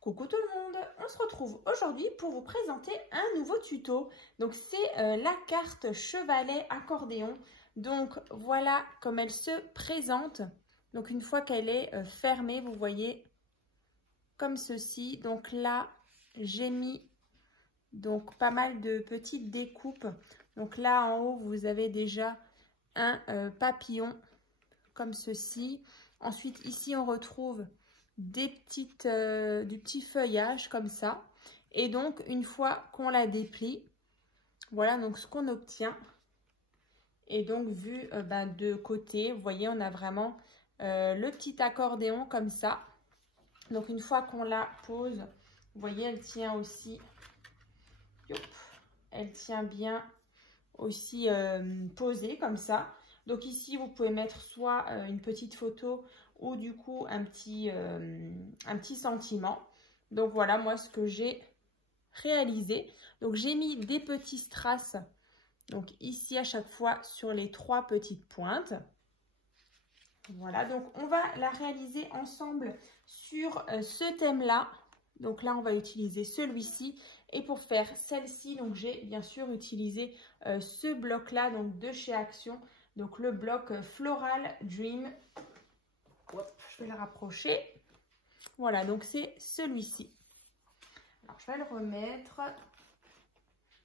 Coucou tout le monde, on se retrouve aujourd'hui pour vous présenter un nouveau tuto. Donc c'est la carte chevalet accordéon. Donc voilà comme elle se présente. Donc une fois qu'elle est fermée, vous voyez comme ceci. Donc là j'ai mis donc pas mal de petites découpes. Donc là en haut vous avez déjà un papillon comme ceci. Ensuite ici on retrouve du petit feuillage comme ça. Et donc une fois qu'on la déplie, voilà donc ce qu'on obtient. Et donc vu de côté, vous voyez, on a vraiment le petit accordéon comme ça. Donc une fois qu'on la pose, vous voyez, elle tient aussi, elle tient bien aussi posée comme ça. Donc ici vous pouvez mettre soit une petite photo ou du coup un petit sentiment. Donc voilà moi ce que j'ai réalisé. Donc j'ai mis des petits strass donc ici à chaque fois sur les 3 petites pointes. Voilà, donc on va la réaliser ensemble sur ce thème là. Donc là on va utiliser celui-ci, et pour faire celle-ci donc j'ai bien sûr utilisé ce bloc là donc de chez Action, donc le bloc Floral Dream. Hop, je vais le rapprocher. Voilà, donc c'est celui-ci. Alors je vais le remettre.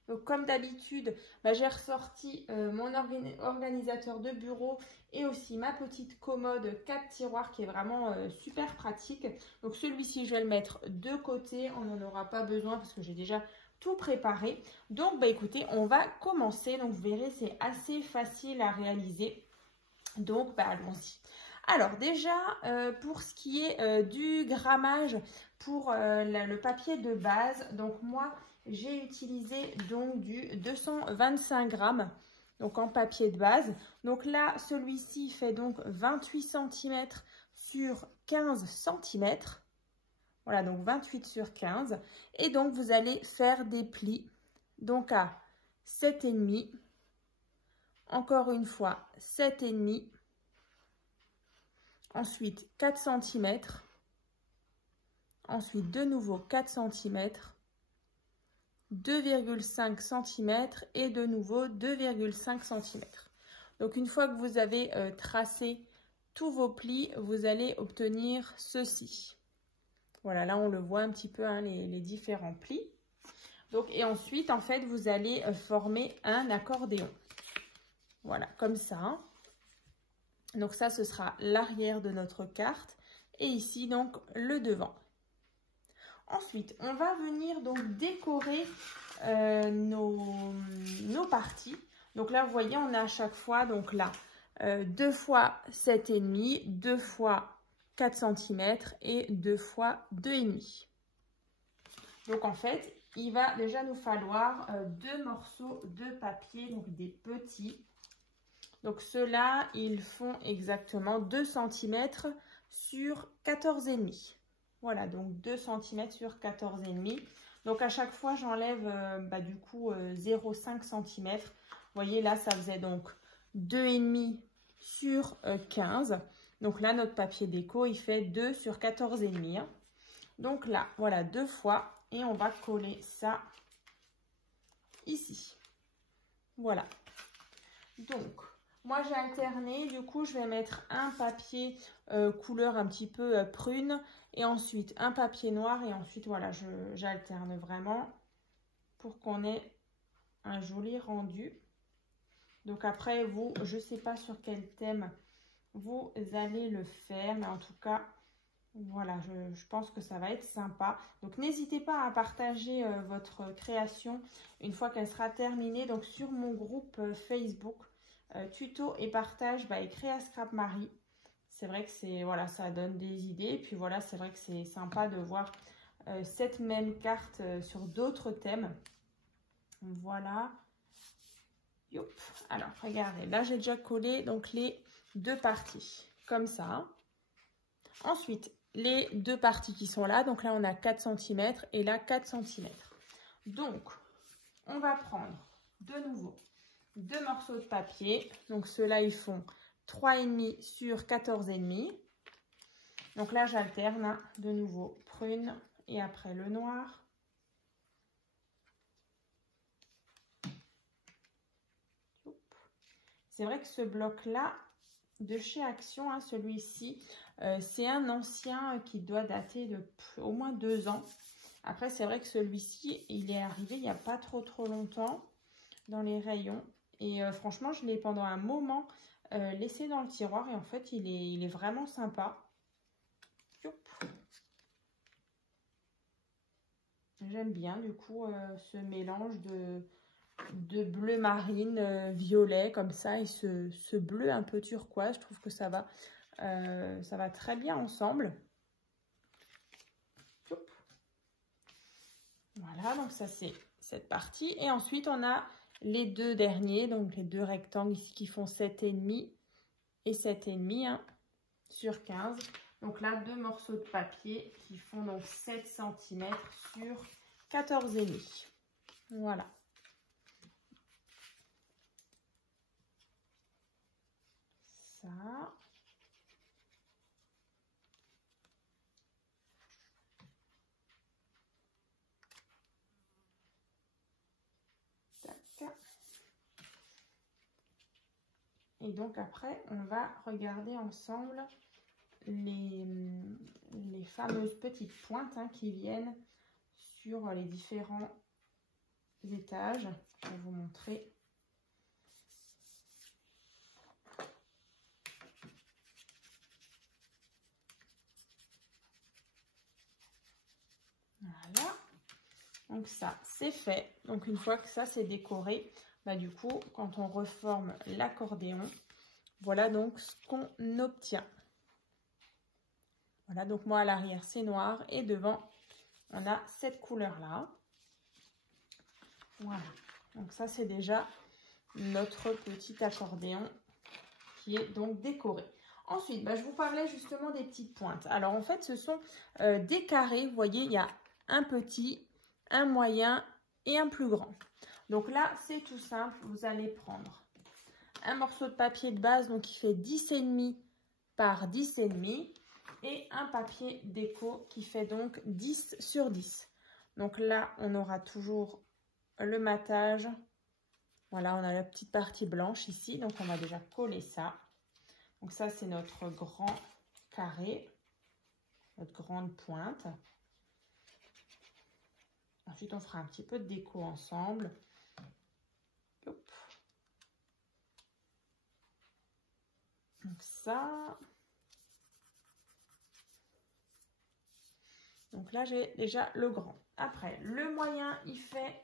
Donc comme d'habitude, j'ai ressorti mon organisateur de bureau et aussi ma petite commode 4 tiroirs qui est vraiment super pratique. Donc celui-ci, je vais le mettre de côté, on n'en aura pas besoin parce que j'ai déjà tout préparé. Donc écoutez, on va commencer. Donc vous verrez, c'est assez facile à réaliser. Donc allons-y. Alors déjà, pour ce qui est du grammage pour le papier de base, donc moi, j'ai utilisé donc du 225 grammes donc en papier de base. Donc là, celui-ci fait donc 28 cm sur 15 cm. Voilà, donc 28 sur 15. Et donc, vous allez faire des plis donc à 7,5. Encore une fois, 7,5. Ensuite, 4 cm. Ensuite, de nouveau 4 cm. 2,5 cm et de nouveau 2,5 cm. Donc une fois que vous avez tracé tous vos plis, vous allez obtenir ceci. Voilà, là on le voit un petit peu hein, les différents plis. Donc et ensuite en fait vous allez former un accordéon. Voilà, comme ça. Donc ça ce sera l'arrière de notre carte et ici donc le devant. Ensuite, on va venir donc décorer nos parties. Donc là, vous voyez, on a à chaque fois, donc là, 2 fois 7,5, 2 fois 4 cm et 2 fois 2,5. Donc en fait, il va déjà nous falloir 2 morceaux de papier, donc des petits. Donc ceux-là, ils font exactement 2 cm sur 14,5. Voilà, donc 2 cm sur 14,5. Donc à chaque fois, j'enlève du coup 0,5 cm. Vous voyez, là, ça faisait donc 2,5 sur 15. Donc là, notre papier déco, il fait 2 sur 14,5. Hein. Donc là, voilà, 2 fois. Et on va coller ça ici. Voilà. Donc, moi, j'ai alterné. Du coup, je vais mettre un papier couleur un petit peu prune. Et ensuite, un papier noir. Et ensuite, voilà, j'alterne vraiment pour qu'on ait un joli rendu. Donc après, vous, je ne sais pas sur quel thème vous allez le faire. Mais en tout cas, voilà, je pense que ça va être sympa. Donc, n'hésitez pas à partager votre création une fois qu'elle sera terminée. Donc, sur mon groupe Facebook, tuto et partage et Créa Scrap Marie. C'est vrai que c'est voilà, ça donne des idées. Et puis voilà, c'est vrai que c'est sympa de voir cette même carte sur d'autres thèmes. Voilà. Youp. Alors, regardez, là j'ai déjà collé donc les 2 parties comme ça. Ensuite, les 2 parties qui sont là. Donc là, on a 4 cm et là 4 cm. Donc, on va prendre de nouveau 2 morceaux de papier. Donc ceux-là, ils font 3,5 sur 14,5. Donc là, j'alterne de nouveau prune et après le noir. C'est vrai que ce bloc-là, de chez Action, hein, celui-ci, c'est un ancien qui doit dater de au moins 2 ans. Après, c'est vrai que celui-ci, il est arrivé il n'y a pas trop longtemps dans les rayons. Et franchement, je l'ai pendant un moment laissé dans le tiroir. Et en fait, il est vraiment sympa. J'aime bien, du coup, ce mélange de bleu marine, violet, comme ça. Et ce bleu un peu turquoise, je trouve que ça va très bien ensemble. Voilà, donc ça c'est cette partie. Et ensuite, on a les 2 derniers, donc les 2 rectangles ici qui font 7,5 et 7,5 hein, sur 15. Donc là, 2 morceaux de papier qui font donc 7 cm sur 14,5. Voilà. Ça. Et donc après, on va regarder ensemble les fameuses petites pointes hein, qui viennent sur les différents étages. Je vais vous montrer. Voilà. Donc ça, c'est fait. Donc une fois que ça, c'est décoré, bah, du coup, quand on reforme l'accordéon, voilà donc ce qu'on obtient. Voilà, donc moi à l'arrière, c'est noir et devant, on a cette couleur-là. Voilà, donc ça, c'est déjà notre petit accordéon qui est donc décoré. Ensuite, bah, je vous parlais justement des petites pointes. Alors en fait, ce sont des carrés. Vous voyez, il y a un petit, un moyen et un plus grand. Donc là, c'est tout simple. Vous allez prendre un morceau de papier de base donc qui fait 10,5 par 10,5 et un papier déco qui fait donc 10 sur 10. Donc là, on aura toujours le matage. Voilà, on a la petite partie blanche ici. Donc on va déjà coller ça. Donc ça, c'est notre grand carré, notre grande pointe. Ensuite, on fera un petit peu de déco ensemble. Hop. Donc ça. Donc là, j'ai déjà le grand. Après, le moyen, il fait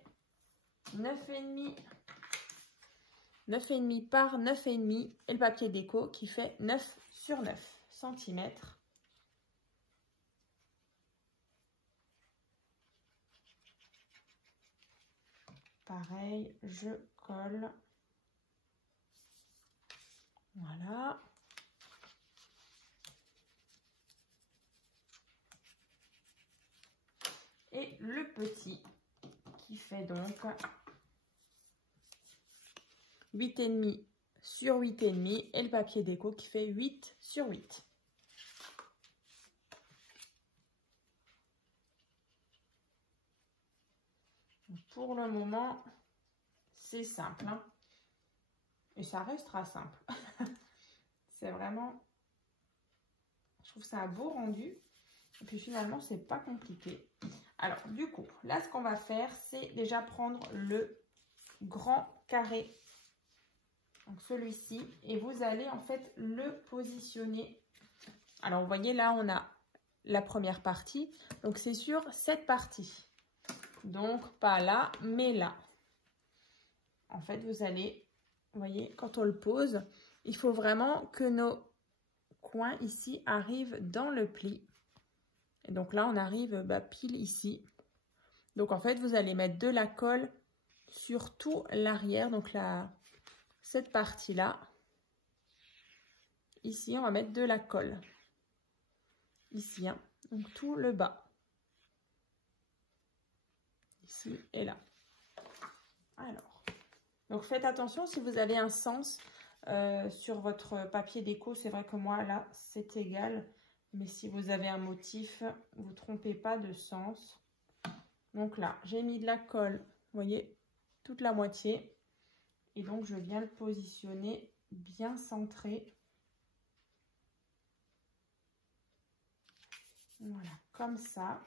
9,5 par 9,5 et le papier déco qui fait 9 sur 9 cm. Pareil, je colle. Voilà. Et le petit qui fait donc 8,5 sur 8,5 et le papier déco qui fait 8 sur 8. Pour le moment, c'est simple. Hein, et ça restera simple. C'est vraiment... Je trouve ça un beau rendu. Et puis finalement, c'est pas compliqué. Alors, du coup, là, ce qu'on va faire, c'est déjà prendre le grand carré. Donc, celui-ci. Et vous allez, en fait, le positionner. Alors, vous voyez, là, on a la première partie. Donc, c'est sur cette partie. Donc, pas là, mais là. En fait, vous allez, vous voyez, quand on le pose, il faut vraiment que nos coins ici arrivent dans le pli. Et donc là, on arrive pile ici. Donc, en fait, vous allez mettre de la colle sur tout l'arrière. Donc, cette partie-là. Ici, on va mettre de la colle. Ici, hein, donc tout le bas. Ici et là. Alors, donc faites attention si vous avez un sens sur votre papier déco. C'est vrai que moi, là, c'est égal. Mais si vous avez un motif, vous ne trompez pas de sens. Donc là, j'ai mis de la colle, vous voyez, toute la moitié. Et donc, je viens le positionner bien centré. Voilà, comme ça.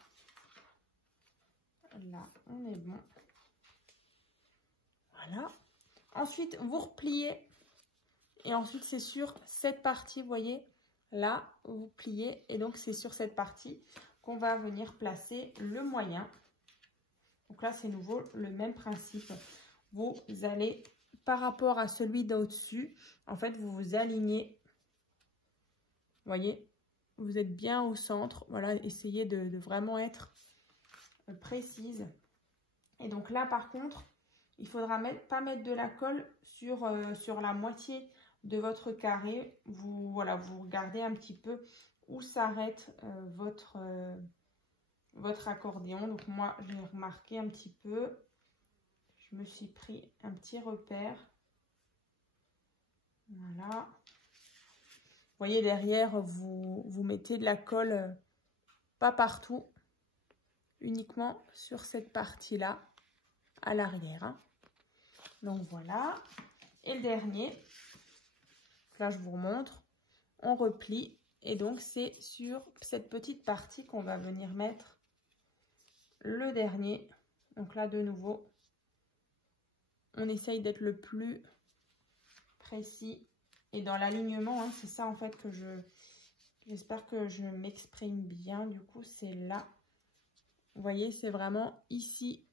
Là, on est bon. Voilà. Ensuite, vous repliez. Et ensuite, c'est sur cette partie, vous voyez, là, vous pliez. Et donc, c'est sur cette partie qu'on va venir placer le moyen. Donc là, c'est nouveau, le même principe. Vous allez, par rapport à celui d'au-dessus, en fait, vous vous alignez. Vous voyez, vous êtes bien au centre. Voilà, essayez de vraiment être précise. Et donc là, par contre, il faudra pas mettre de la colle sur la moitié de votre carré. Vous, voilà, vous regardez un petit peu où s'arrête votre accordéon. Donc moi, j'ai remarqué un petit peu. Je me suis pris un petit repère. Voilà. Vous voyez, derrière, vous mettez de la colle, pas partout, uniquement sur cette partie-là, à l'arrière. Hein. Donc voilà. Et le dernier, là je vous remontre, on replie. Et donc c'est sur cette petite partie qu'on va venir mettre le dernier. Donc là de nouveau, on essaye d'être le plus précis. Et dans l'alignement, hein, c'est ça en fait que j'espère que je m'exprime bien. Du coup, c'est là. Vous voyez, c'est vraiment ici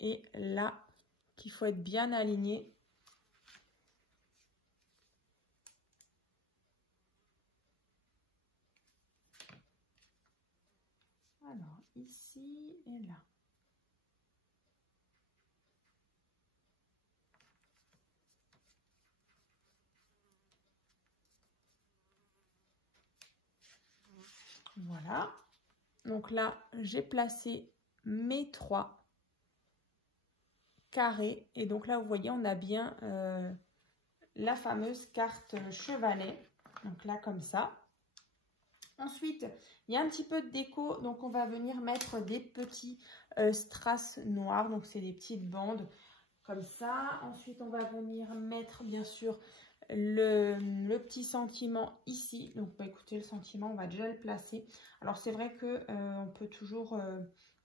et là qu'il faut être bien aligné. Alors, ici et là. Voilà. Donc là, j'ai placé mes 3 carrés. Et donc là, vous voyez, on a bien la fameuse carte chevalet. Donc là, comme ça. Ensuite, il y a un petit peu de déco. Donc, on va venir mettre des petits strass noirs. Donc, c'est des petites bandes comme ça. Ensuite, on va venir mettre, bien sûr, le petit sentiment ici. Donc, bah, écoutez, le sentiment, on va déjà le placer. Alors, c'est vrai que on peut toujours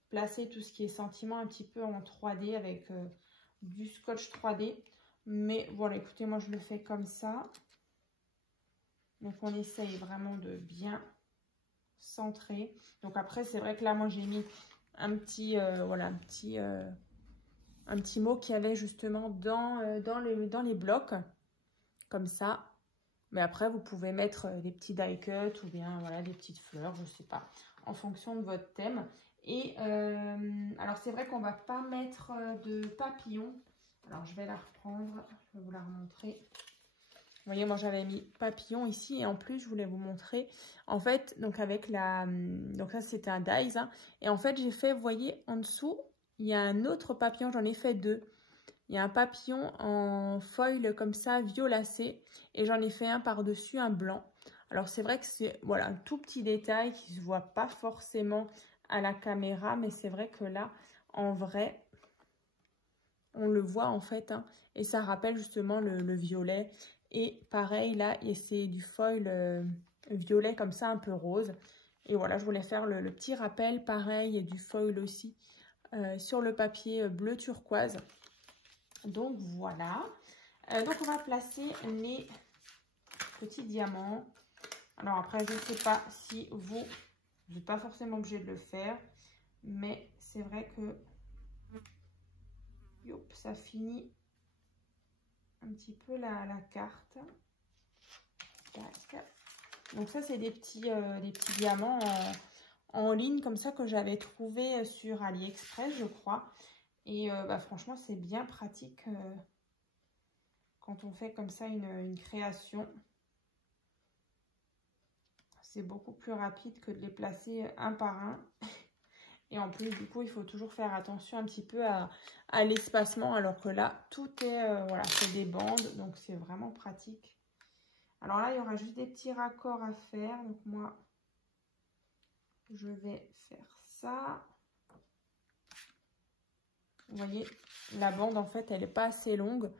placer tout ce qui est sentiment un petit peu en 3D avec du scotch 3D. Mais voilà, écoutez, moi, je le fais comme ça. Donc, on essaye vraiment de bien centrer. Donc, après, c'est vrai que là, moi, j'ai mis un petit, voilà, un petit mot qu'il y avait justement dans les blocs. Comme ça. Mais après, vous pouvez mettre des petits die cuts ou bien voilà, des petites fleurs, je sais pas, en fonction de votre thème. Et alors, c'est vrai qu'on va pas mettre de papillons. Alors, je vais la reprendre, je vais vous la remontrer. Vous voyez, moi, j'avais mis papillon ici et en plus, je voulais vous montrer. En fait, donc avec la... Donc ça, c'était un dies. Hein, et en fait, j'ai fait, vous voyez, en dessous, il y a un autre papillon. J'en ai fait 2. Il y a un papillon en foil comme ça, violacé. Et j'en ai fait un par-dessus, un blanc. Alors, c'est vrai que c'est voilà, un tout petit détail qui ne se voit pas forcément à la caméra. Mais c'est vrai que là, en vrai, on le voit en fait. Hein, et ça rappelle justement le violet. Et pareil, là, c'est du foil violet comme ça, un peu rose. Et voilà, je voulais faire le petit rappel. Pareil, il y a du foil aussi sur le papier bleu turquoise. Donc voilà, donc on va placer les petits diamants. Alors après, je ne sais pas si vous n'êtes pas forcément obligé de le faire, mais c'est vrai que youp, ça finit un petit peu la carte. Tac. Donc ça, c'est des petits diamants en ligne comme ça que j'avais trouvé sur AliExpress, je crois. Et bah, franchement, c'est bien pratique quand on fait comme ça une création. C'est beaucoup plus rapide que de les placer un par un. Et en plus, du coup, il faut toujours faire attention un petit peu à l'espacement. Alors que là, tout est, voilà, c'est des bandes. Donc, c'est vraiment pratique. Alors là, il y aura juste des petits raccords à faire. Donc moi, je vais faire ça. Vous voyez, la bande, en fait, elle n'est pas assez longue.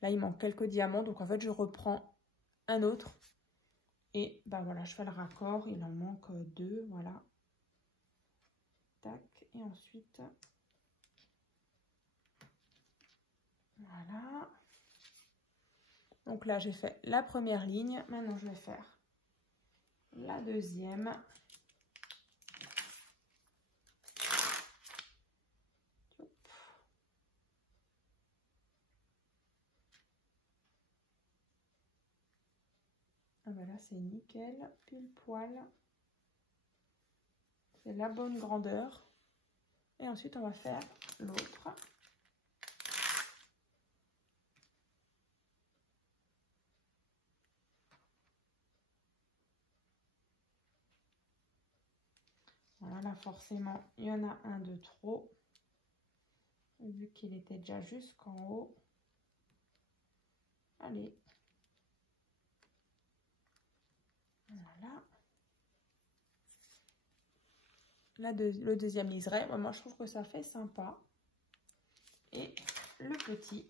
Là, il manque quelques diamants. Donc, en fait, je reprends un autre. Et ben voilà, je fais le raccord. Il en manque 2. Voilà. Tac. Et ensuite, voilà. Donc là, j'ai fait la première ligne. Maintenant, je vais faire la deuxième. Ah ben là, c'est nickel, pile poil. C'est la bonne grandeur. Et ensuite, on va faire l'autre. Voilà, forcément, il y en a un de trop. Vu qu'il était déjà jusqu'en haut. Allez. Voilà. Le deuxième liseré, moi je trouve que ça fait sympa. Et le petit.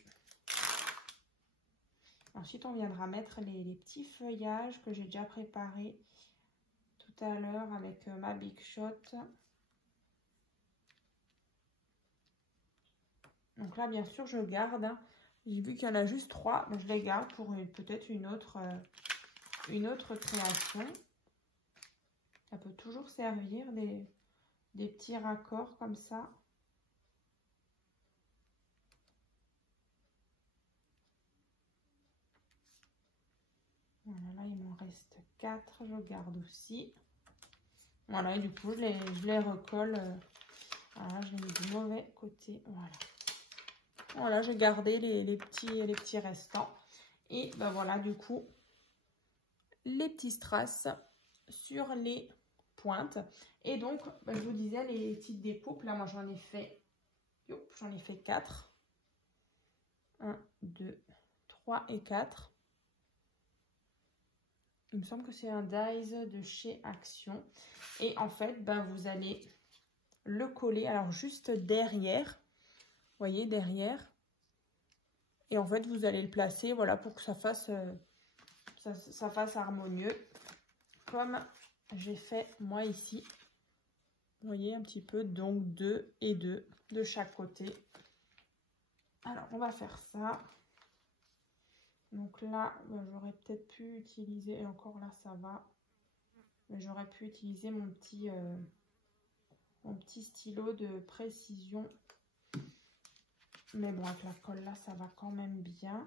Ensuite, on viendra mettre les petits feuillages que j'ai déjà préparés tout à l'heure avec ma Big Shot. Donc là, bien sûr, je garde. Hein. J'ai vu qu'il y en a juste 3, mais je les garde pour peut-être une autre création. Ça peut toujours servir des petits raccords comme ça. Voilà, là, il m'en reste 4. Je garde aussi. Voilà, et du coup, je les recolle. Voilà, j'ai mis du mauvais côté. Voilà. Voilà, j'ai gardé les petits restants. Et ben voilà, du coup, les petits strass sur les pointes. Et donc, ben, je vous disais, les petites découpes, là, moi, j'en ai fait 4. 1, 2, 3 et 4. Il me semble que c'est un dies de chez Action. Et en fait, ben, vous allez le coller, alors juste derrière. Vous voyez, derrière. Et en fait, vous allez le placer, voilà, pour que ça fasse harmonieux. Comme j'ai fait moi ici. Vous voyez un petit peu, donc 2 et 2 de chaque côté. Alors, on va faire ça. Donc là, ben, j'aurais peut-être pu utiliser, et encore là, ça va. Mais j'aurais pu utiliser mon petit stylo de précision. Mais bon, avec la colle là, ça va quand même bien.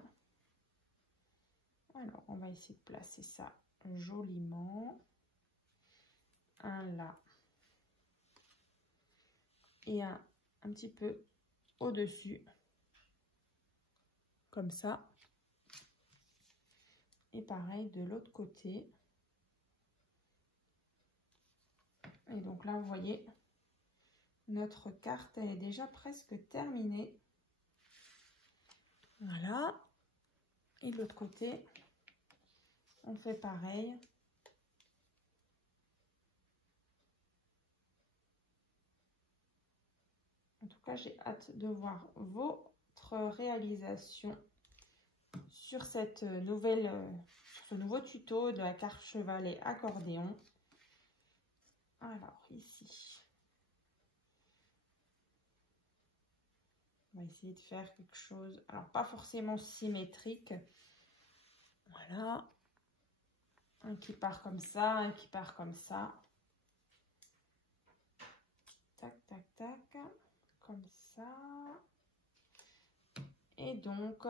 Alors, on va essayer de placer ça joliment. Un là. Et un petit peu au-dessus. Comme ça. Et pareil de l'autre côté. Et donc là, vous voyez, notre carte, elle est déjà presque terminée. Voilà. Et de l'autre côté, on fait pareil. En tout cas, j'ai hâte de voir votre réalisation sur cette ce nouveau tuto de la carte chevalet accordéon. Alors, ici, on va essayer de faire quelque chose, alors pas forcément symétrique. Voilà. Un qui part comme ça, un qui part comme ça. Tac, tac, tac. Comme ça. Et donc,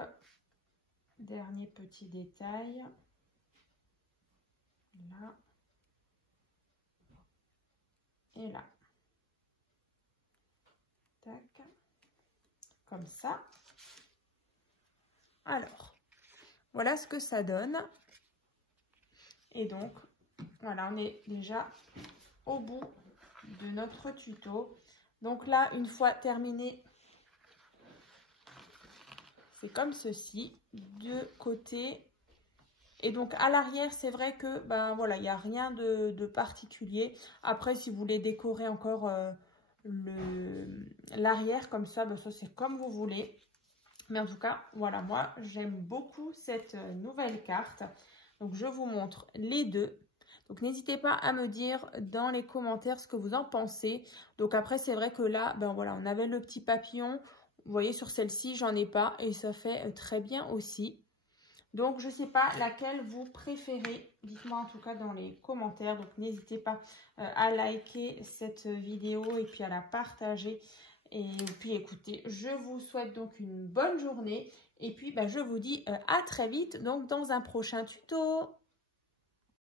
dernier petit détail. Là. Et là. Tac. Comme ça. Alors, voilà ce que ça donne. Et donc, voilà, on est déjà au bout de notre tuto. Donc là, une fois terminé, c'est comme ceci. De côté, Et donc à l'arrière, c'est vrai que ben voilà, il n'y a rien de particulier. Après, si vous voulez décorer encore l'arrière comme ça, ben ça c'est comme vous voulez. Mais en tout cas, voilà, moi j'aime beaucoup cette nouvelle carte. Donc je vous montre les deux. Donc n'hésitez pas à me dire dans les commentaires ce que vous en pensez. Donc après, c'est vrai que là, ben voilà, on avait le petit papillon. Vous voyez, sur celle-ci, j'en ai pas et ça fait très bien aussi. Donc, je ne sais pas laquelle vous préférez. Dites-moi en tout cas dans les commentaires. Donc, n'hésitez pas à liker cette vidéo et puis à la partager. Et puis, écoutez, je vous souhaite donc une bonne journée. Et puis, je vous dis à très vite donc dans un prochain tuto.